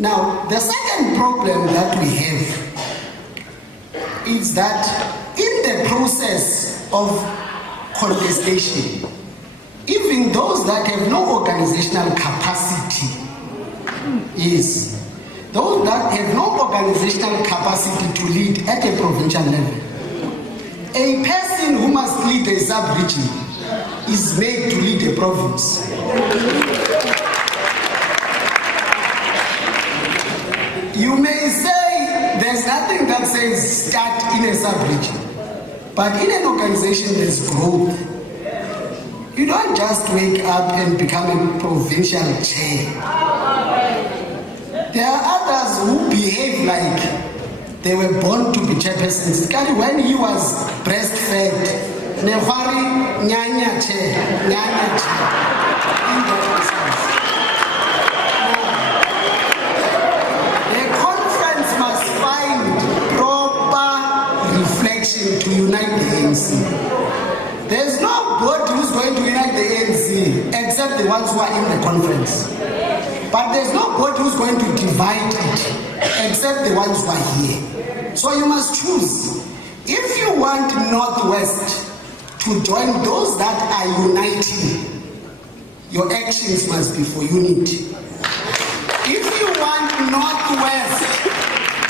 Now, the second problem that we have is that in the process of contestation, even those that have no organizational capacity, those that have no organizational capacity to lead at a provincial level, a person who must lead a sub-region is made to lead a province. You may say there's nothing that says start in a sub-region, but in an organization there's growth. You don't just wake up and become a provincial chair. There are others who behave like they were born to be chairpersons. When he was breastfed, Nehwari Nyanya chair, Nyanya chair. In the process. The conference must find proper reflection to unite the ANC. There's nobody who's going to unite the ANC except the ones who are in the conference. But there's nobody who's going to divide it except the ones who are here. So you must choose. If you want Northwest to join those that are uniting, your actions must be for unity. If you want Northwest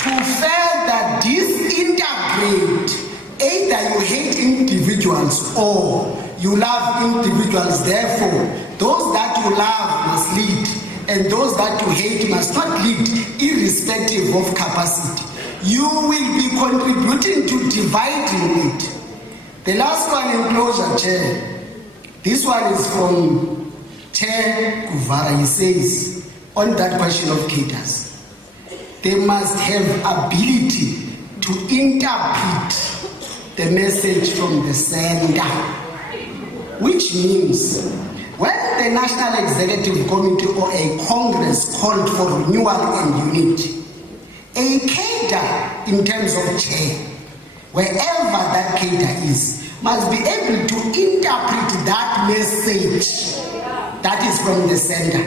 to further disintegrate, either you hate individuals or you love individuals, therefore those that you love must lead and those that you hate must not lead, irrespective of capacity. You will be contributing to dividing it. The last one in closure, Chair. This one is from Chair Kuvara. He says, on that question of cadres, they must have ability to interpret the message from the sender, which means when the National Executive Committee or a Congress called for renewal and unity, a cadre in terms of chair, wherever that cadre is, must be able to interpret that message that is from the sender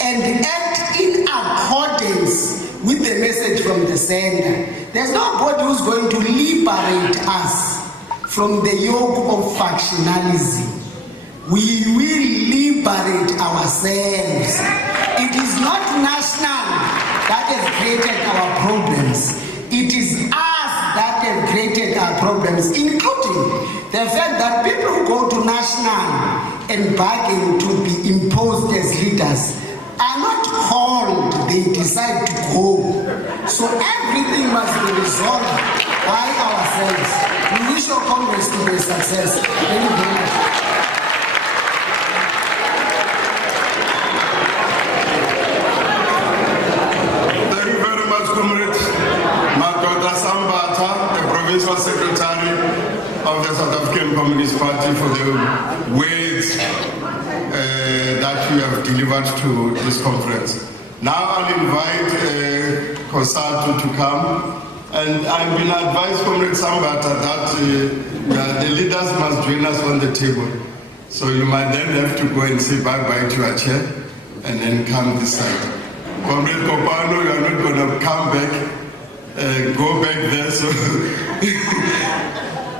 and act in accordance with the message from the sender. There's nobody who's going to liberate us from the yoke of factionalism. We will liberate ourselves. It is not national that has created our problems. It is us that have created our problems, including the fact that people who go to national and bargain to be imposed as leaders are not called, they decide to go. So everything must be resolved by ourselves. We wish our Congress to be a success. Thank you very much. Thank you very much, comrade. Dr. Sambata, the Provincial Secretary of the South African Communist Party, for the words that you have delivered to this conference. Now I'll invite Kosatu to come, and I've been advised, Comrade Sambata, that the leaders must join us on the table. So you might then have to go and say bye-bye to your chair, and then come this side. Comrade Kopano, you are not going to come back, go back there, so,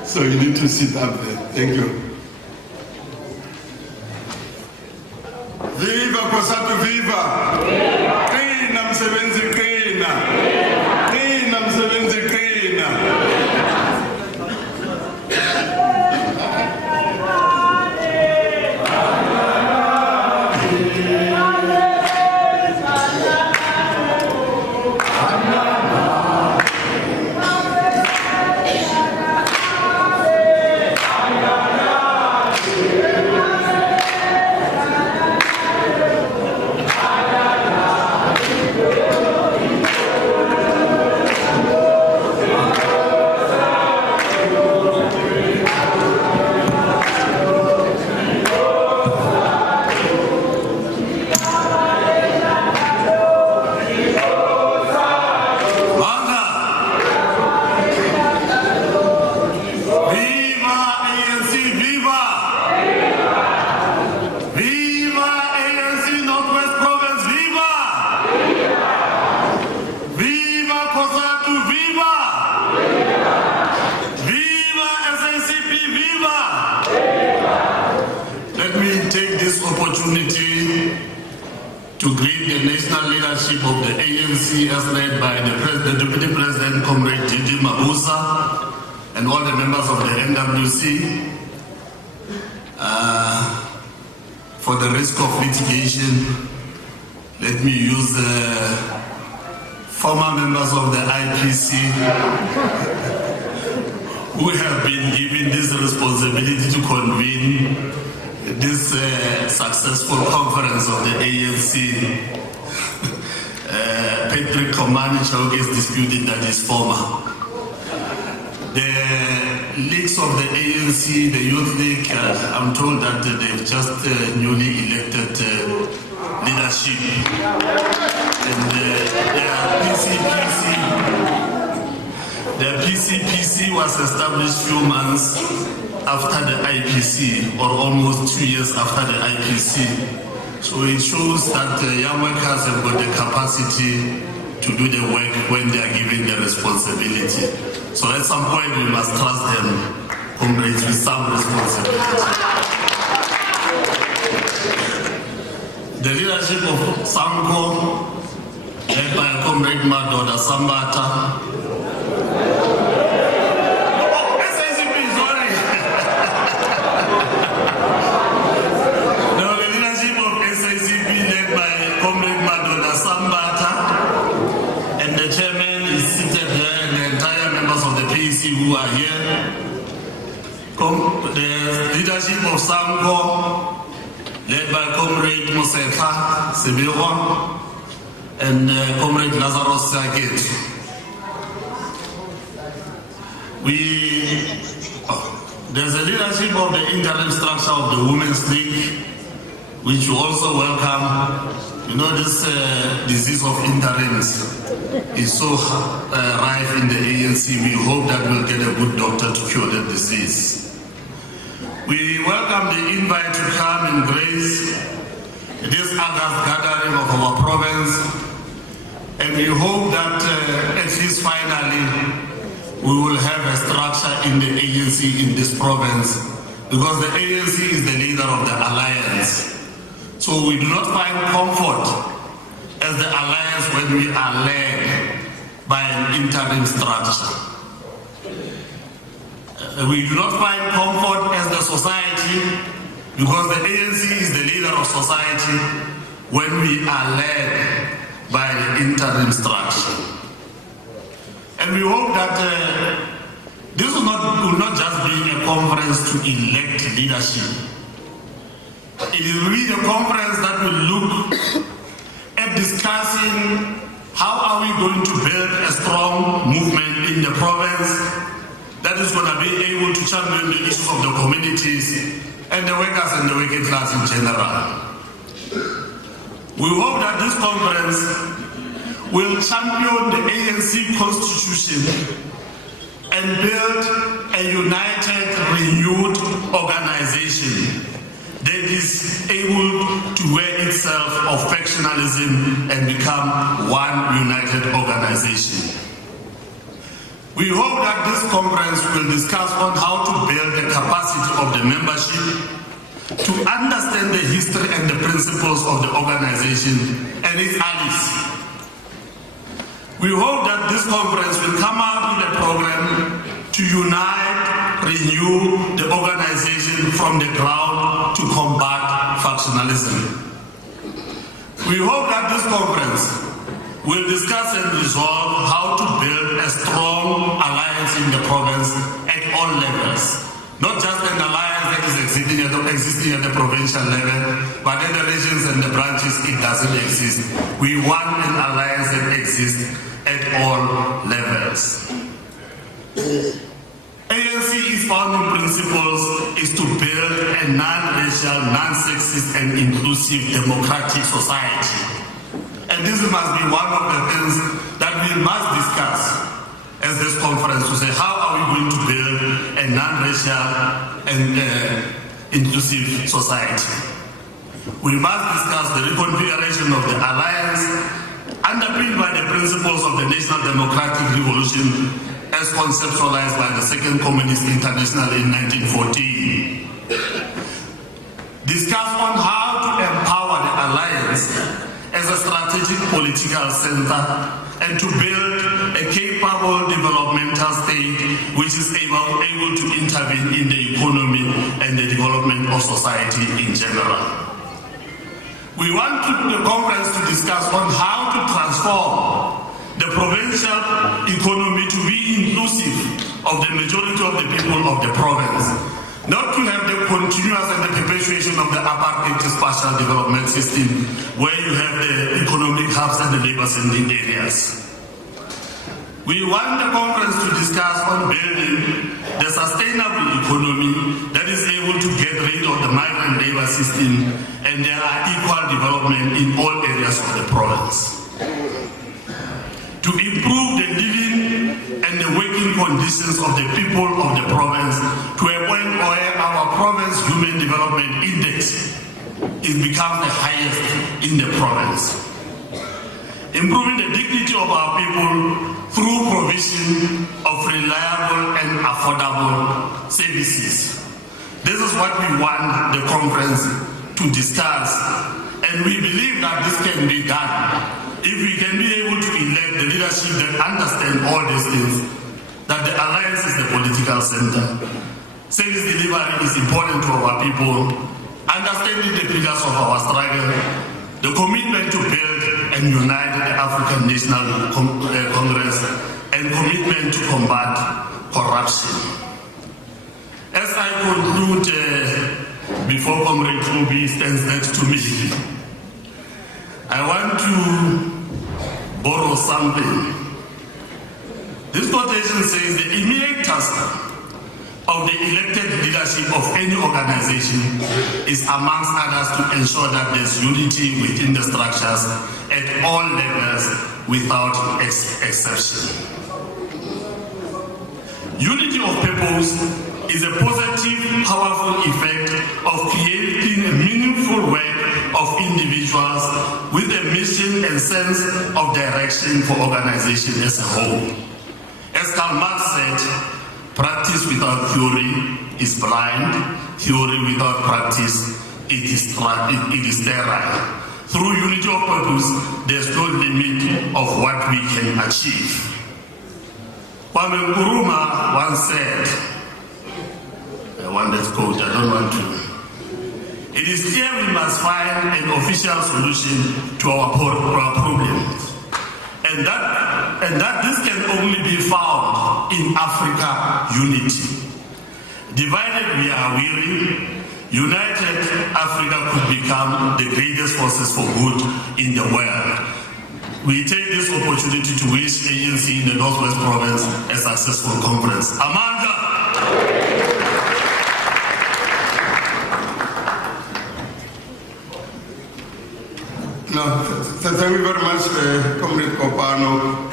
so you need to sit up there. Thank you. Viva Kosatu, viva! Qina msebenzi, qina! Qina msebenzi, qina! to greet the national leadership of the ANC as led by the Deputy President, Comrade Gigi Mabuza, and all the members of the NWC. For the risk of litigation, let me use the former members of the IPC who have been given this responsibility to convene this successful conference of the ANC. Patrick Komani Chowk is disputing that he's former. The leagues of the ANC, the Youth League, I'm told that they've just newly elected leadership. And their PCPC was established few months after the IPC, or almost 2 years after the IPC. So it shows that young workers have got the capacity to do the work when they are given the responsibility. So at some point we must trust them, comrades, with some responsibility. The leadership of Sanko, led by Comrade Madoda Sambata, who are here, the leadership of Sanko, led by Comrade Mosekha Sebiro and Comrade Lazarus Saget. There's a leadership of the interim structure of the Women's League, which we also welcome. You know, this disease of interims is so rife in the ANC. We hope that we'll get a good doctor to cure the disease. We welcome the invite to come and grace this August gathering of our province, and we hope that at least finally we will have a structure in the ANC in this province, because the ANC is the leader of the alliance. So we do not find comfort as the alliance when we are led by an interim structure. We do not find comfort as the society, because the ANC is the leader of society, when we are led by an interim structure. And we hope that this will not just be a conference to elect leadership. It is really a conference that will look at discussing how are we going to build a strong movement in the province that is going to be able to champion the issues of the communities and the workers and the working class in general. We hope that this conference will champion the ANC constitution and build a united, renewed organization that is able to wear itself of factionalism and become one united organization. We hope that this conference will discuss on how to build the capacity of the membership to understand the history and the principles of the organization and its allies. We hope that this conference will come out with a program to unite, renew the organization from the ground to combat factionalism. We hope that this conference will discuss and resolve how to build a strong alliance in the province at all levels. Not just an alliance that is existing at the provincial level, but at the regions and the branches it doesn't exist. We want an alliance that exists at all levels. ANC's founding principles is to build a non-racial, non-sexist and inclusive democratic society. And this must be one of the things that we must discuss as this conference, to say how are we going to build a non-racial and inclusive society. We must discuss the reconfiguration of the alliance underpinned by the principles of the National Democratic Revolution as conceptualized by the Second Communist International in 1914. Discuss on how to empower the alliance as strategic political center and to build a capable developmental state which is able to intervene in the economy and the development of society in general. We want the conference to discuss on how to transform the provincial economy to be inclusive of the majority of the people of the province, not to have the continuous and the perpetuation of the apartheid spatial development system where you have the economic hubs and the labor-sending areas. We want the conference to discuss on building the sustainable economy that is able to get rid of the migrant labor system and there are equal development in all areas of the province. To improve the living and the working conditions of the people of the province to a point where our province human development index becomes the highest in the province. Improving the dignity of our people through provision of reliable and affordable services. This is what we want the conference to discuss, and we believe that this can be done if we can be able to elect the leadership that understand all these things, that the alliance is the political center. Service delivery is important to our people, understanding the pillars of our struggle, the commitment to build and unite the African National Congress, and commitment to combat corruption. As I conclude, before Comrade Truby stands next to me, I want to borrow something. This quotation says the immediate task of the elected leadership of any organization is amongst others to ensure that there's unity within the structures at all levels without exception. Unity of purpose is a positive, powerful effect of creating a meaningful work of individuals with a mission and sense of direction for organization as a whole. As Karl Marx said, practice without theory is blind, theory without practice it is sterile. Through unity of purpose, there's no limit of what we can achieve. Kwame Nkrumah once said, I want that quote, I don't want to. It is clear we must find an official solution to our problems. And that this can only be found in Africa unity. Divided we are weary, united Africa could become the greatest forces for good in the world. We take this opportunity to wish ANC in the Northwest Province a successful conference. Amanda! No, thank you very much, Comrade Kopano,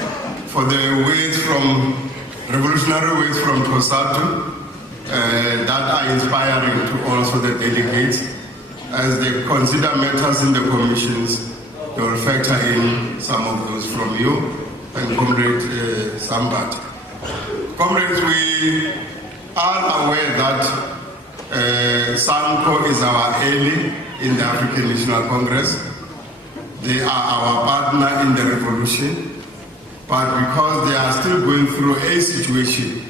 for the words from, revolutionary words from Tosatu that are inspiring to also the delegates. As they consider matters in the commissions, they will factor in some of those from you and Comrade Sambat. Comrades, we are aware that SANCO is our ally in the African National Congress. They are our partner in the revolution, but because they are still going through a situation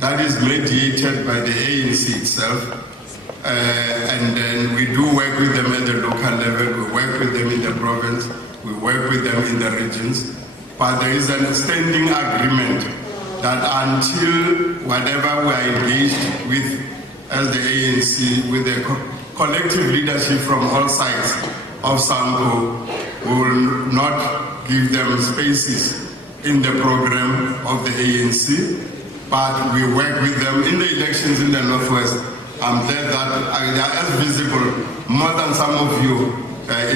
that is mediated by the ANC itself, and then we do work with them at the local level, we work with them in the province, we work with them in the regions, but there is an standing agreement that until whatever we are engaged with as the ANC, with the collective leadership from all sides of SANCO, we will not give them spaces in the program of the ANC, but we work with them in the elections in the Northwest. I'm glad that they are as visible more than some of you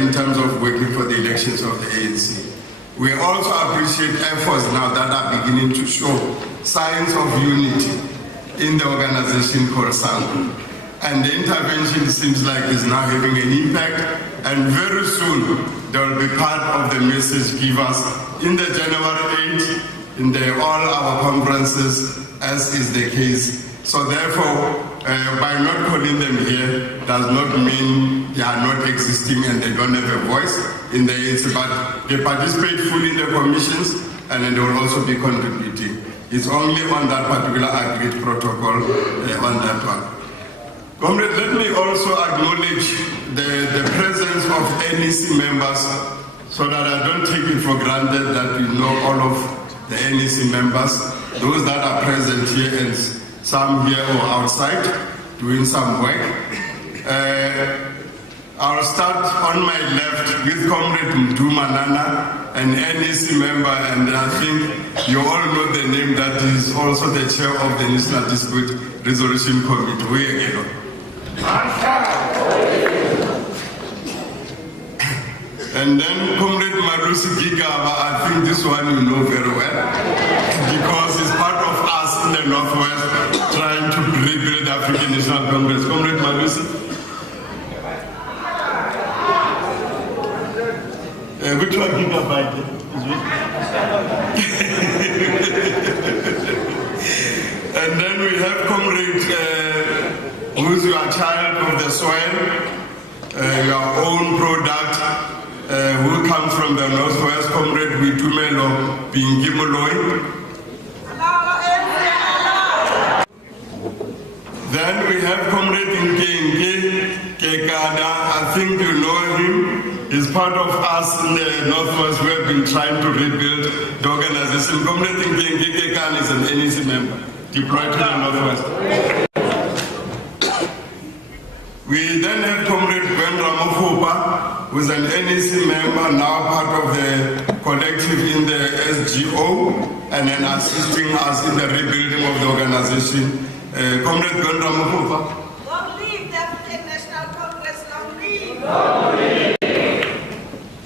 in terms of working for the elections of the ANC. We also appreciate efforts now that are beginning to show signs of unity in the organization called SANCO. And the intervention seems like is now having an impact, and very soon they will be part of the message givers in the January 8th, in all our conferences, as is the case. So therefore, by not calling them here does not mean they are not existing and they don't have a voice in the ANC, but they participate fully in the commissions and then they will also be contributing. It's only on that particular agreed protocol on that one. Comrade, let me also acknowledge the presence of NEC members so that I don't take it for granted that we know all of the NEC members, those that are present here and some here or outside doing some work. I'll start on my left with Comrade Mdu Manana, an NEC member, and I think you all know the name that is also the chair of the National Dispute Resolution Committee. And then Comrade Malusi Gigaba, I think this one you know very well, because he's part of us in the Northwest trying to rebuild the African National Congress. Comrade Malusi. Which one Gigabyte? And then we have Comrade, who's your child of the soil, your own product, who comes from the Northwest, Comrade Witumelo Bingimoloi. Then we have Comrade Nkenge Kekada. I think you know him. He's part of us in the Northwest. We have been trying to rebuild the organization. Comrade Nkenge Kekada is an NEC member deployed to the Northwest. We then have Comrade Gwen Ramofopa, who is an NEC member, now part of the collective in the SGO, and then assisting us in the rebuilding of the organization. Comrade Gwen Ramofopa. Long live the African National Congress, long live! Long live!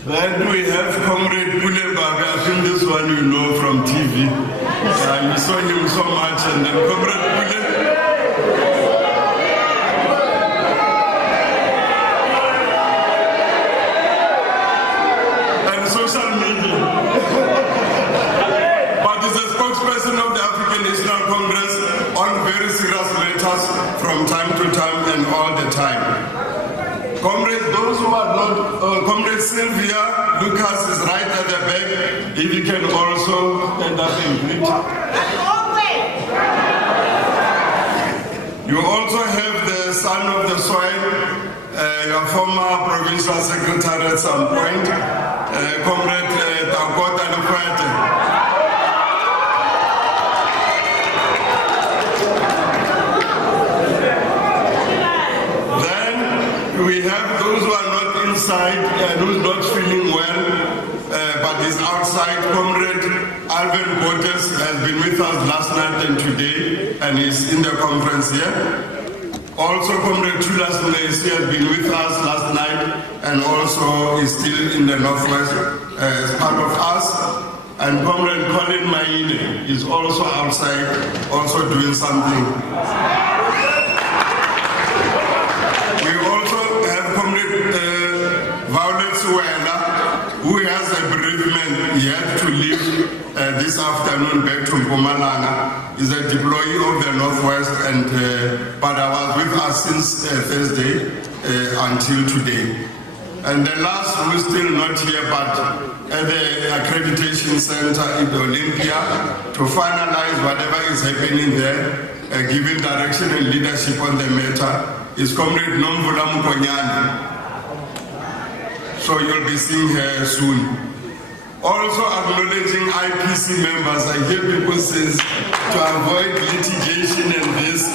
Then we have Comrade Pulebaga. I think this one you know from TV. You saw him so much, and then Comrade Pule. Social media. But is a spokesperson of the African National Congress on very serious matters from time to time and all the time. Comrades, those who are not, Comrade Sylvia Lucas is right at the back. If you can also stand up and greet. You also have the son of the soil, your former provincial secretary at some point, Comrade Takota Lukwete. Then we have those who are not inside and who's not feeling well, but is outside. Comrade Alvin Botes has been with us last night and today, and is in the conference here. Also, Comrade Chulas Mlesi has been with us last night and also is still in the Northwest as part of us. And Comrade Colin Maine is also outside, also doing something. We also have Comrade Violet Suela, who has a bereavement yet to leave this afternoon back to Mpumalanga. Is a deployee of the Northwest, and but I was with us since Thursday until today. And the last who is still not here, but at the accreditation center in Olympia to finalize whatever is happening there, giving direction and leadership on the matter, is Comrade Nomvula Mukonyane. So you'll be seeing her soon. Also acknowledging IPC members. I hear people say to avoid litigation and this.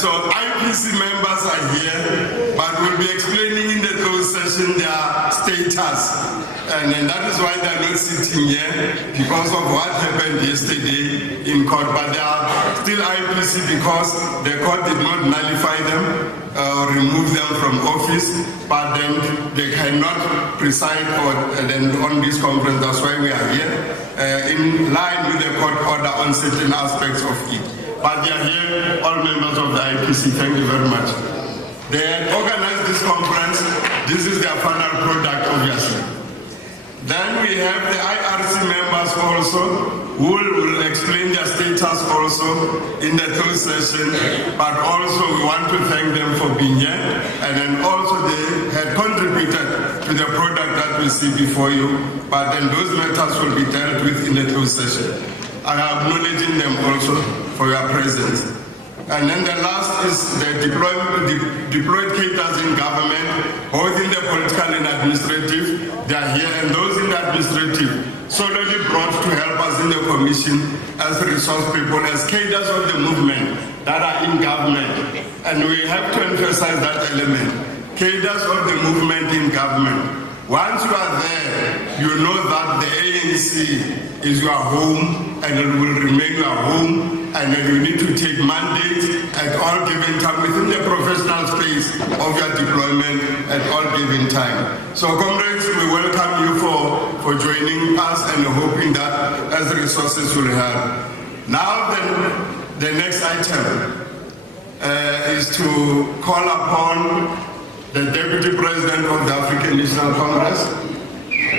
So IPC members are here, but we'll be explaining in the closed session their status. And that is why they're not sitting here, because of what happened yesterday in court. But they are still IPC because the court did not nullify them or remove them from office, but then they cannot preside on this conference. That's why we are here, in line with the court order on certain aspects of it. But they are here, all members of the IPC. Thank you very much. They organized this conference. This is their final product, obviously. Then we have the IRC members also, who will explain their status also in the closed session, but also we want to thank them for being here, and then also they had contributed to the product that we see before you, but then those matters will be dealt with in the closed session. I am acknowledging them also for your presence. And then the last is the deployed cadres in government, both in the political and administrative. They are here, and those in the administrative solely brought to help us in the commission as resource people, as cadres of the movement that are in government. And we have to emphasize that element. Cadres of the movement in government. Once you are there, you know that the ANC is your home and it will remain your home, and then you need to take mandates at all given time within the professional space of your deployment at all given time. So comrades, we welcome you for joining us and hoping that as resources will help. Now then, the next item is to call upon the Deputy President of the African National Congress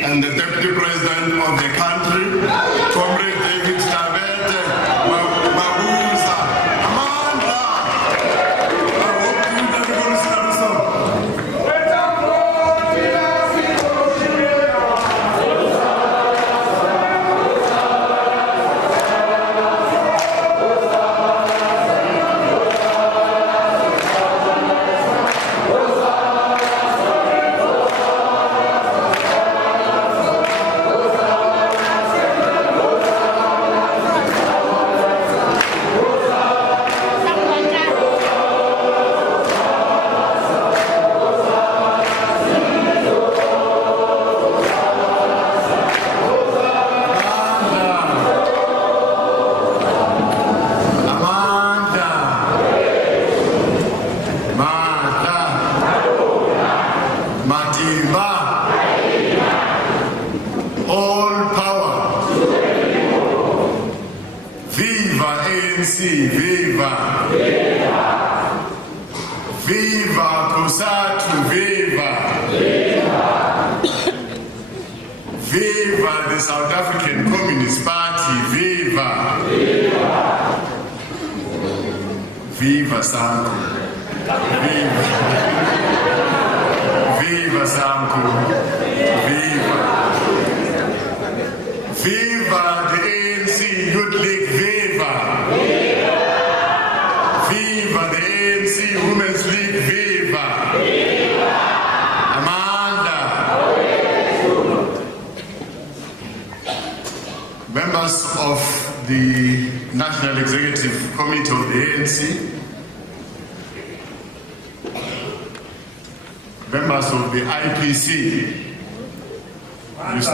and the Deputy President of the country, Comrade David Tabete Mabuza. Amanda! I hope you can go stand so.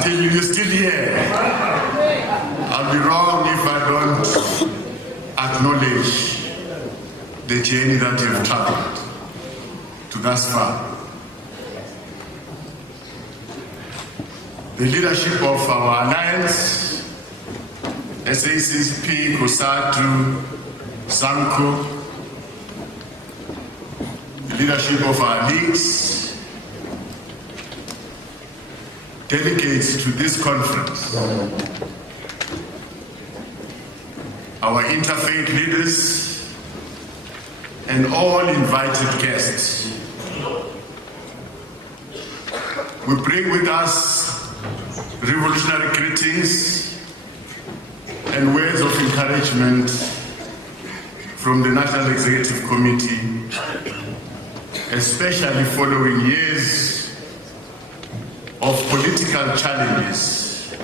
You're still here. I'll be wrong if I don't acknowledge the journey that you've traveled to thus far. The leadership of our alliance, SACP, COSATU, SANCO, the leadership of our leagues, delegates to this conference, our interfaith leaders, and all invited guests. We bring with us revolutionary greetings and words of encouragement from the National Executive Committee, especially following years of political challenges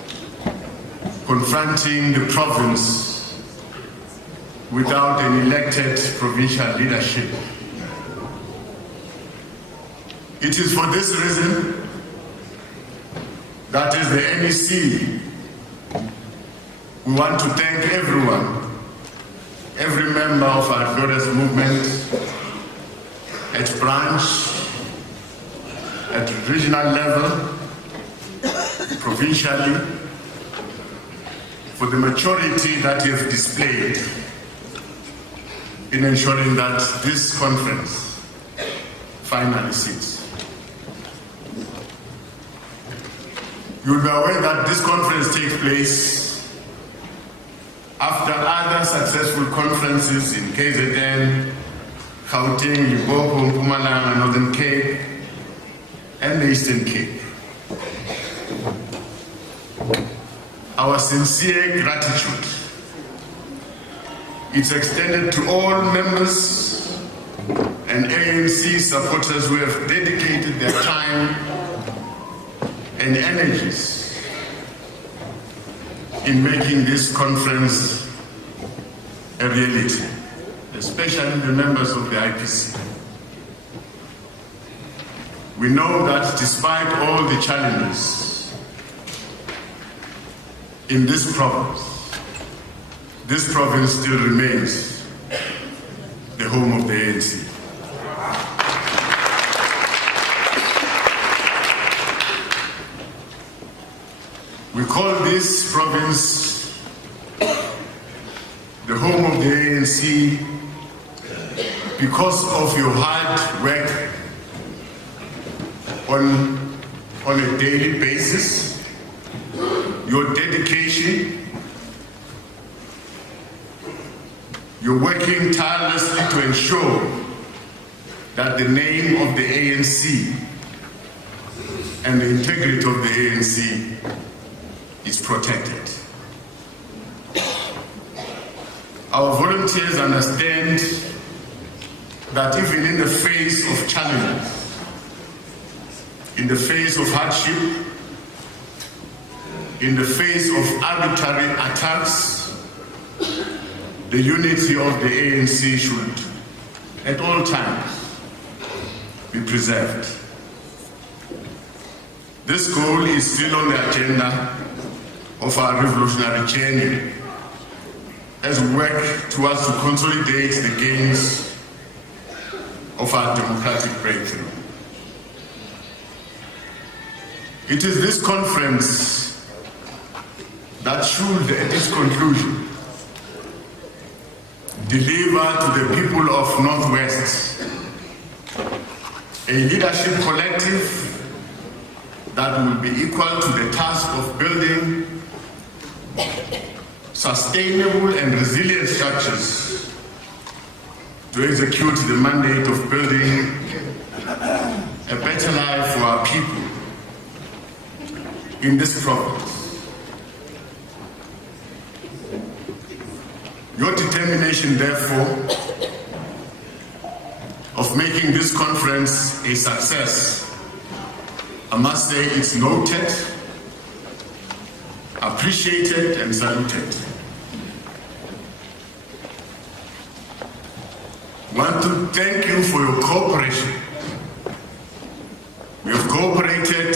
confronting the province without an elected provincial leadership. It is for this reason that as the NEC, we want to thank everyone, every member of our glorious movement at branch, at regional level, provincially, for the maturity that you have displayed in ensuring that this conference finally sits. You will be aware that this conference takes place after other successful conferences in KZN, Gauteng, Limpopo, Mpumalanga, Northern Cape, and the Eastern Cape. Our sincere gratitude is extended to all members and ANC supporters who have dedicated their time and energies in making this conference a reality, especially the members of the IPC. We know that despite all the challenges in this province still remains the home of the ANC. We call this province the home of the ANC because of your hard work on a daily basis, your dedication, you're working tirelessly to ensure that the name of the ANC and the integrity of the ANC is protected. Our volunteers understand that even in the face of challenges, in the face of hardship, in the face of arbitrary attacks, the unity of the ANC should, at all times, be preserved. This goal is still on the agenda of our revolutionary journey as we work towards to consolidate the gains of our democratic breakthrough. It is this conference that should, at its conclusion, deliver to the people of Northwest a leadership collective that will be equal to the task of building sustainable and resilient structures to execute the mandate of building a better life for our people in this province. Your determination, therefore, of making this conference a success, I must say it's noted, appreciated, and saluted. I want to thank you for your cooperation. We have cooperated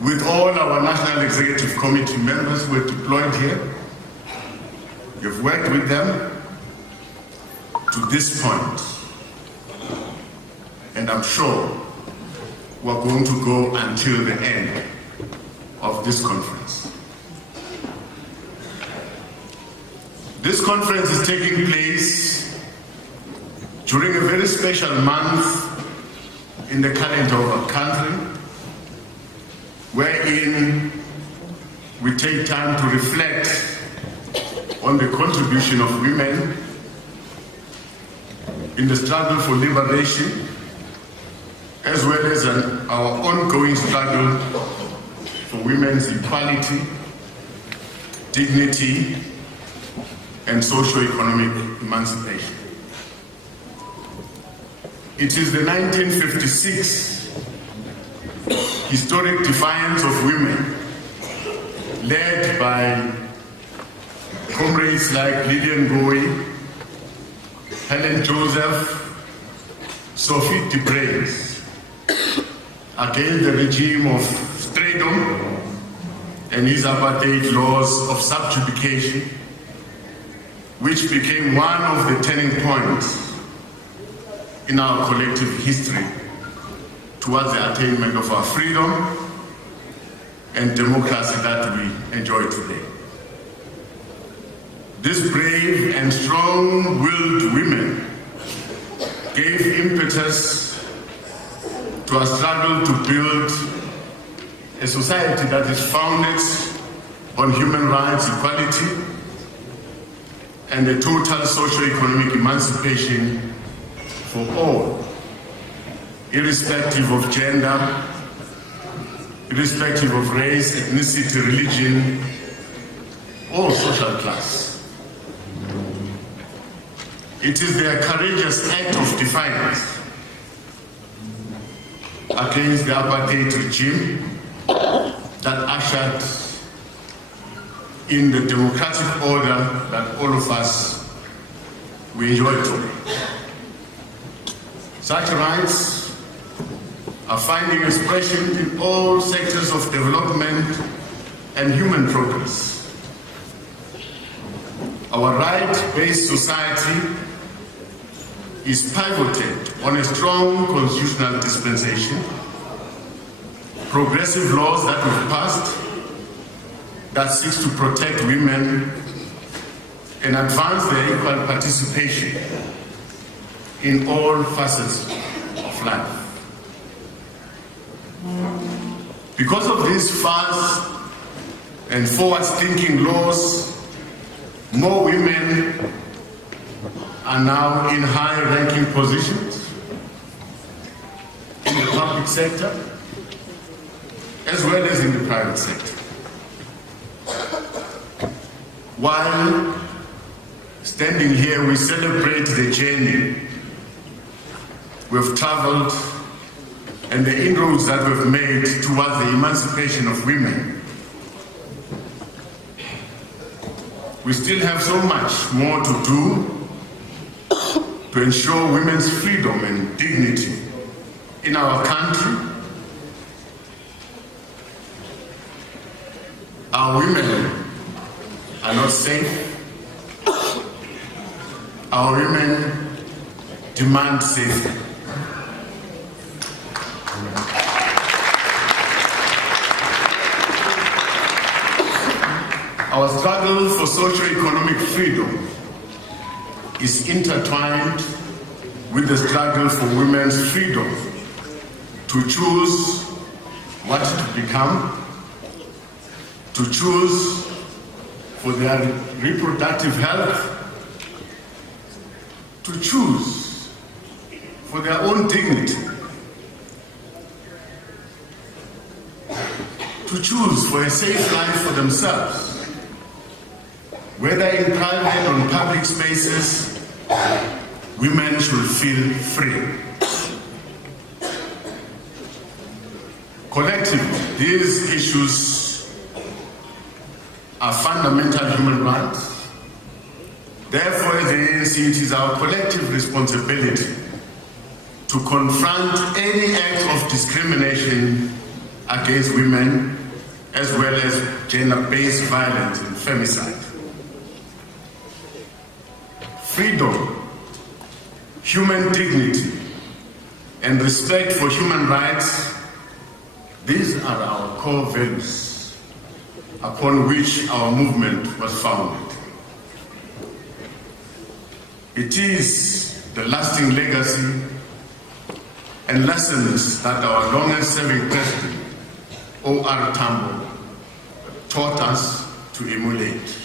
with all our National Executive Committee members who are deployed here. You've worked with them to this point, and I'm sure we're going to go until the end of this conference. This conference is taking place during a very special month in the calendar of our country, wherein we take time to reflect on the contribution of women in the struggle for liberation, as well as our ongoing struggle for women's equality, dignity, and socio-economic emancipation. It is the 1956 historic defiance of women, led by comrades like Lillian Goey, Helen Joseph, Sophie Debrays, against the regime of Stradom and his apartheid laws of subjugation, which became one of the turning points in our collective history towards the attainment of our freedom and democracy that we enjoy today. These brave and strong-willed women gave impetus to a struggle to build a society that is founded on human rights, equality, and a total socio-economic emancipation for all, irrespective of gender, irrespective of race, ethnicity, religion, or social class. It is their courageous act of defiance against the apartheid regime that ushered in the democratic order that all of us we enjoy today. Such rights are finding expression in all sectors of development and human progress. Our right-based society is pivoted on a strong constitutional dispensation, progressive laws that we've passed that seeks to protect women and advance their equal participation in all facets of life. Because of these fast and forward-thinking laws, more women are now in high-ranking positions in the public sector as well as in the private sector. While standing here, we celebrate the journey we've traveled and the inroads that we've made towards the emancipation of women. We still have so much more to do to ensure women's freedom and dignity in our country. Our women are not safe. Our women demand safety. Our struggle for socio-economic freedom is intertwined with the struggle for women's freedom to choose what to become, to choose for their reproductive health, to choose for their own dignity, to choose for a safe life for themselves. Whether in private or in public spaces, women should feel free. Collectively, these issues are fundamental human rights. Therefore, as the ANC, it is our collective responsibility to confront any act of discrimination against women, as well as gender-based violence and femicide. Freedom, human dignity, and respect for human rights, these are our core values upon which our movement was founded. It is the lasting legacy and lessons that our longest-serving president, O.R. Tambo, taught us to emulate.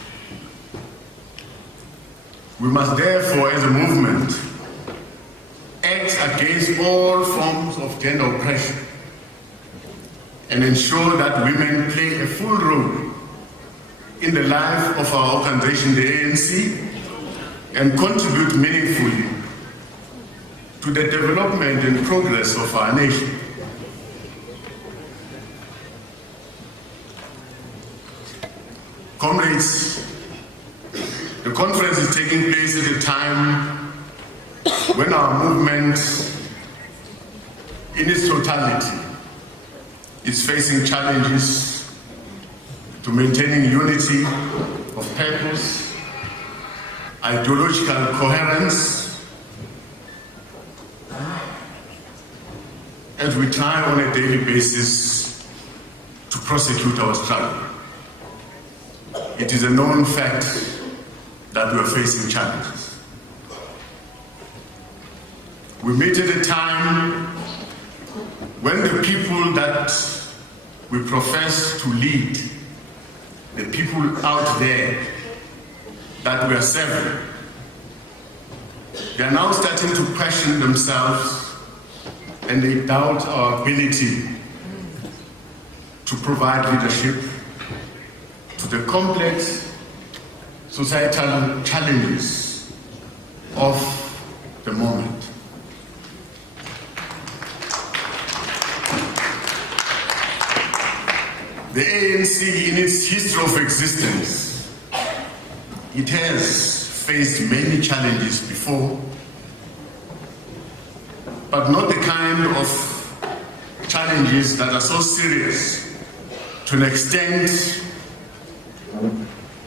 We must therefore, as a movement, act against all forms of gender oppression and ensure that women play a full role in the life of our organization, the ANC, and contribute meaningfully to the development and progress of our nation. Comrades, the conference is taking place at a time when our movement in its totality is facing challenges to maintaining unity of purpose, ideological coherence, as we try on a daily basis to prosecute our struggle. It is a known fact that we are facing challenges. We meet at a time when the people that we profess to lead the people out there that we are serving, they are now starting to question themselves, and they doubt our ability to provide leadership to the complex societal challenges of the moment. The ANC, in its history of existence, it has faced many challenges before, but not the kind of challenges that are so serious to an extent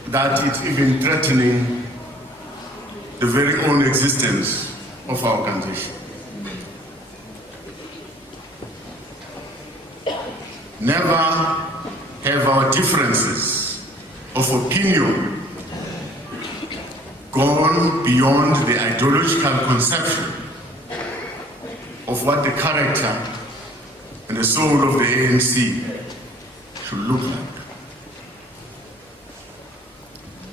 that it's even threatening the very own existence of our organization. Never have our differences of opinion gone beyond the ideological conception of what the character and the soul of the ANC should look like.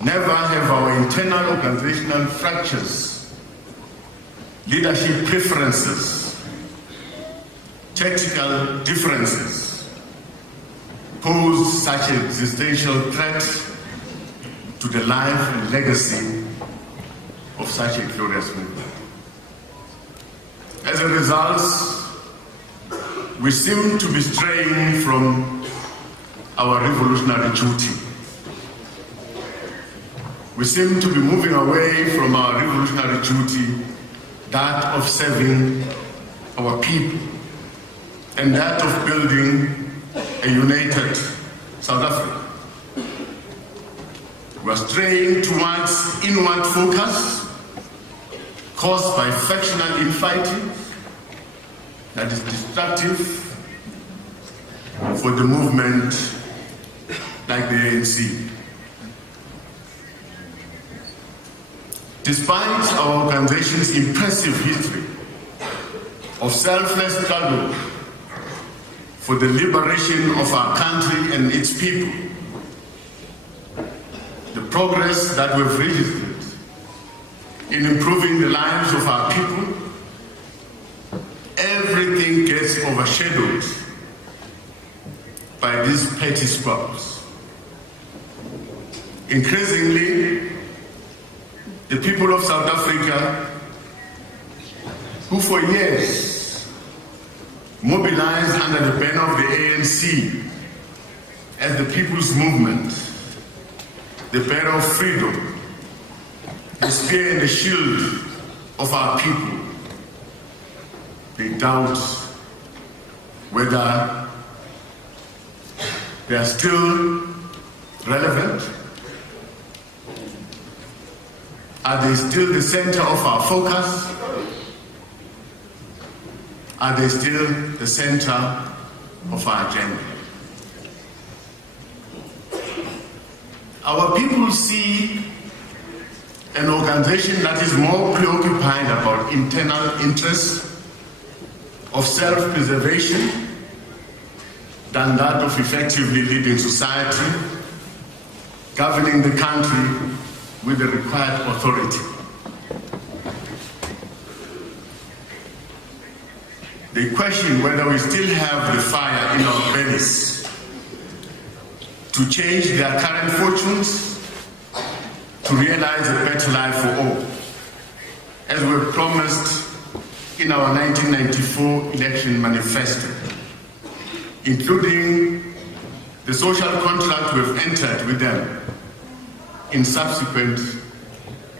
Never have our internal organizational fractures, leadership preferences, tactical differences posed such an existential threat to the life and legacy of such a glorious movement. As a result, we seem to be straying from our revolutionary duty. We seem to be moving away from our revolutionary duty, that of serving our people, and that of building a united South Africa. We are straying towards inward focus caused by factional infighting that is destructive for the movement like the ANC. Despite our organization's impressive history of selfless struggle for the liberation of our country and its people, the progress that we've registered in improving the lives of our people, everything gets overshadowed by these petty squabbles. Increasingly, the people of South Africa, who for years mobilized under the banner of the ANC as the people's movement, the banner of freedom, the spear and the shield of our people, they doubt whether they are still relevant. Are they still the center of our focus? Are they still the center of our agenda? Our people see an organization that is more preoccupied about internal interests of self-preservation than that of effectively leading society, governing the country with the required authority. They question whether we still have the fire in our bellies to change their current fortunes, to realize a better life for all, as we promised in our 1994 election manifesto, including the social contract we've entered with them in subsequent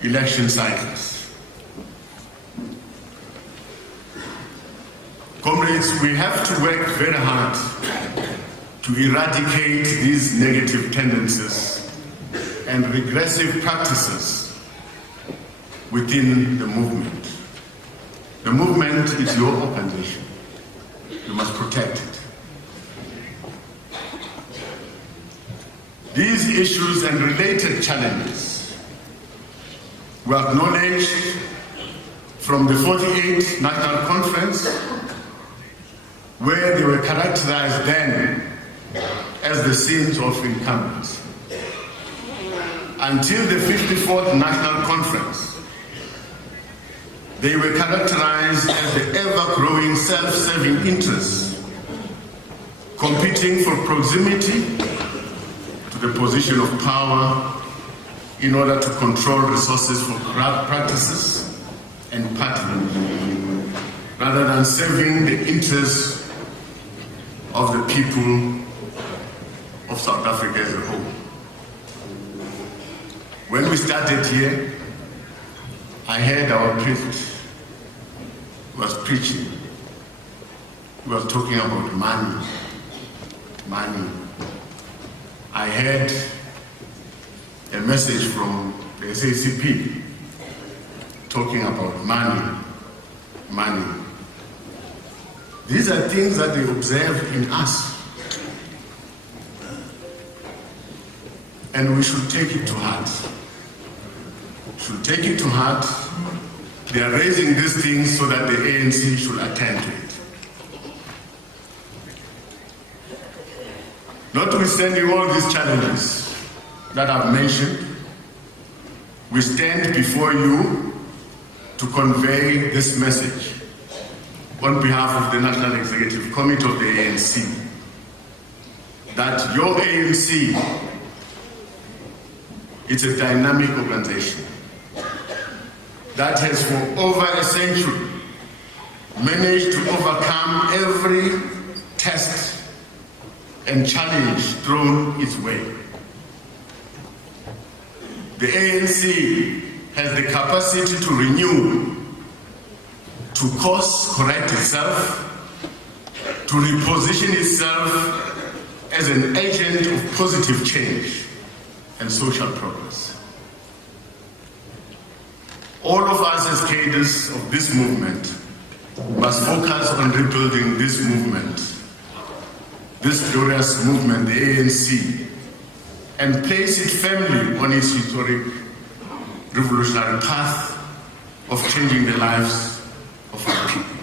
election cycles. Comrades, we have to work very hard to eradicate these negative tendencies and regressive practices within the movement. The movement is your organization. You must protect it. These issues and related challenges were acknowledged from the 48th National Conference, where they were characterized then as the sins of incumbents. Until the 54th National Conference, they were characterized as the ever-growing self-serving interests, competing for proximity to the position of power in order to control resources for corrupt practices and patronage, rather than serving the interests of the people of South Africa as a whole. When we started here, I heard our priest was preaching. He was talking about money. Money. I heard a message from the SACP talking about money. Money. These are things that they observe in us. And we should take it to heart. Should take it to heart. They are raising these things so that the ANC should attend to it. Notwithstanding all these challenges that I've mentioned, we stand before you to convey this message on behalf of the National Executive Committee of the ANC, that your ANC is a dynamic organization that has for over a century managed to overcome every test and challenge thrown its way. The ANC has the capacity to renew, to course correct itself, to reposition itself as an agent of positive change and social progress. All of us as cadres of this movement must focus on rebuilding this movement, this glorious movement, the ANC, and place it firmly on its historic revolutionary path of changing the lives of our people.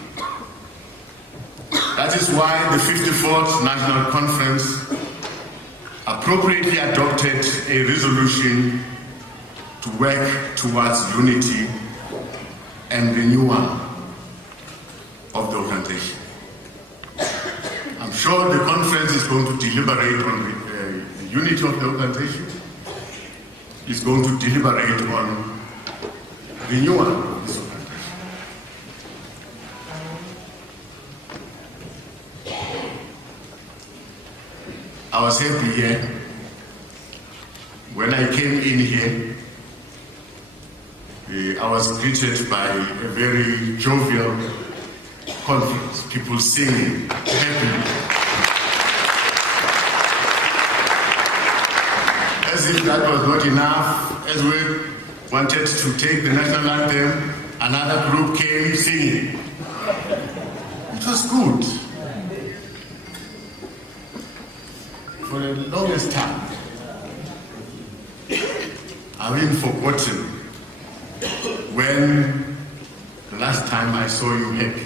That is why the 54th National Conference appropriately adopted a resolution to work towards unity and renewal of the organization. I'm sure the conference is going to deliberate on the unity of the organization. It's going to deliberate on renewal of this organization. I was happy here. When I came in here, I was greeted by a very jovial conference, people singing happily. As if that was not enough, as we wanted to take the national anthem, another group came singing. It was good. For the longest time, I've even forgotten when the last time I saw you happy.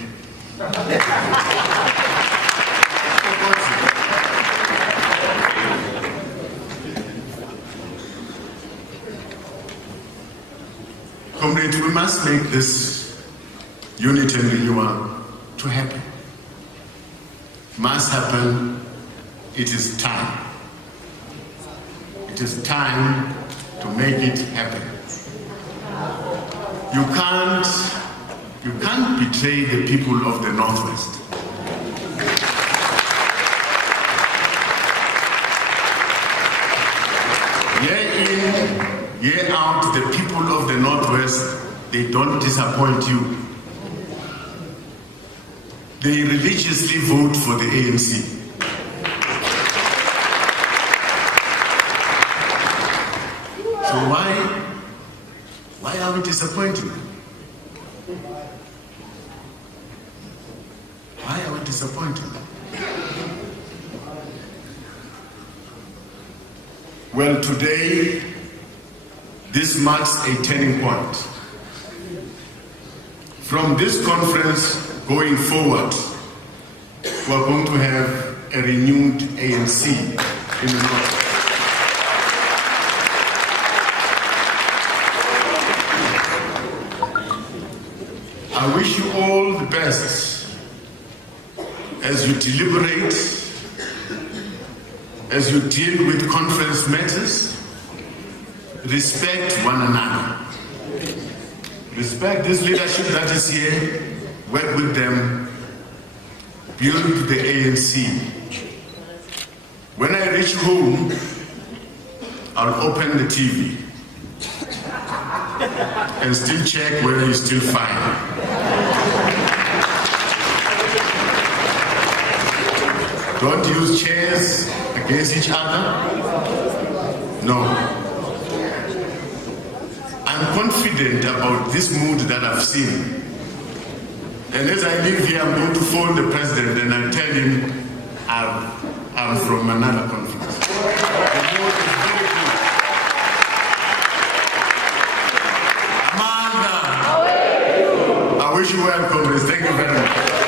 Comrades, we must make this unity and renewal to happen. Must happen. It is time. It is time to make it happen. You can't betray the people of the Northwest. Year in, year out, the people of the Northwest, they don't disappoint you. They religiously vote for the ANC. So why are we disappointed? Why are we disappointed? Well, today, this marks a turning point. From this conference going forward, we are going to have a renewed ANC. in the North. I wish you all the best as you deliberate, as you deal with conference matters. Respect one another. Respect this leadership that is here. Work with them. Build the ANC. When I reach home, I'll open the TV and still check whether you're still fine. Don't use chairs against each other. No. I'm confident about this mood that I've seen. And as I leave here, I'm going to phone the president and I'll tell him I'm from another conference. The mood is very good. Amanda, I wish you well, Congress. Thank you very much.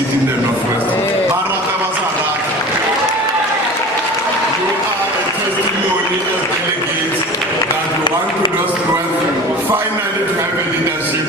In the Northwest. You are a testimony as delegates that we want to Northwest finally to have a leadership